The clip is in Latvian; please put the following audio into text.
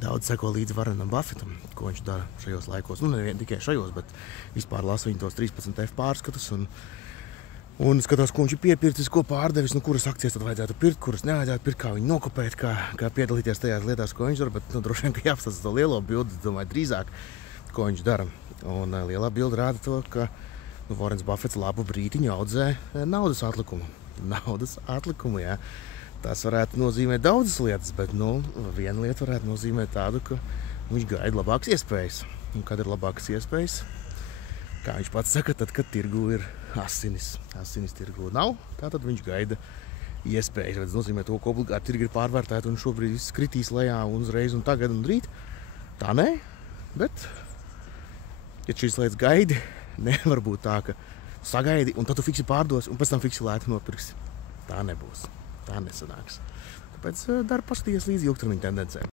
daudz seko līdz Warrenam Buffetam, ko viņš dara šajos laikos. Nu, ne tikai šajos, bet vispār lasu viņu tos 13F pārskatus un skatās, ko viņš ir piepircis, ko pārdevis, nu, kuras akcijas tad vajadzētu pirkt, kuras nevajadzētu pirkt, kā viņu nokopēt, kā piedalīties tajās lietās, ko viņš dara, bet, nu, droši vien, ka jāapstāsta to lielo bildi, domāju, drīzāk, ko viņš dara. Un lielā bilde rāda to, ka Warrens Buffets labu brītiņu audzē naudas atlikumu. Naudas atlikumu, jā. Tas varētu nozīmēt daudzas lietas, bet, nu, viena lieta varētu nozīmēt tādu, ka viņš gaida labākas iespējas. Un kad ir labākas iespējas, kā viņš pats saka, tad, kad tirgu ir asinis. Asinis tirgu nav, tātad viņš gaida iespējas. Tas nozīmē to, ka obligāti tirgi ir pārvērtēti un šobrīd viss kritīs lejā un uzreiz un tagad un rīt. Tā nē, bet, ja šīs lietas gaidi, nevar būt tā, ka sagaidi un tad tu fiksi pārdos un pēc tam fiksi lēti nopirksi. Tā nebūs. Tā nesanāks. Tāpēc dari paskatīties līdzi ilgtermiņa tendencēm.